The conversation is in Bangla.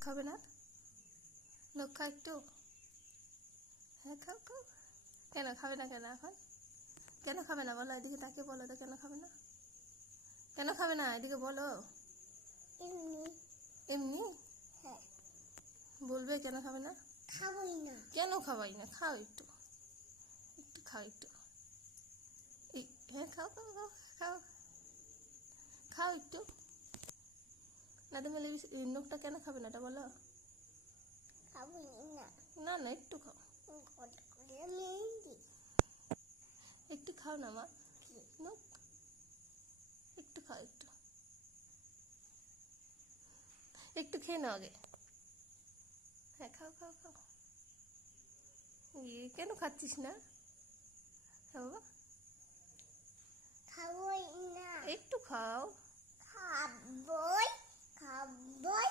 খাবে না? নখ খা একটু। হ্যাঁ খাও খাও। কেন খাবে না কেন এখন? কেন খাবে না বলো, এদিকে তাকে বলো তো কেন খাবে না? কেন খাবে না এদিকে বলো। এমনি। এমনি? হ্যাঁ। বলবে কেন খাবে না? খাবোই না। কেন খাবাই না? খাও একটু, একটু খাও একটু। হ্যাঁ খাও খাও খাও খাও, খাও একটু। না তুমি নখটা কেন খাবে না এটা বলো। খাবোই না। না না একটু খাও, মেহেন্দি। একটু খাও না মা। নখ একটু খাও, একটু একটু খেয়ে নাও আগে। হ্যাঁ খাও খাও খাও। কেন খাচ্ছিস না? হ্যাঁ বাবা খাবোই না। একটু খাও। খাবোই খাবোই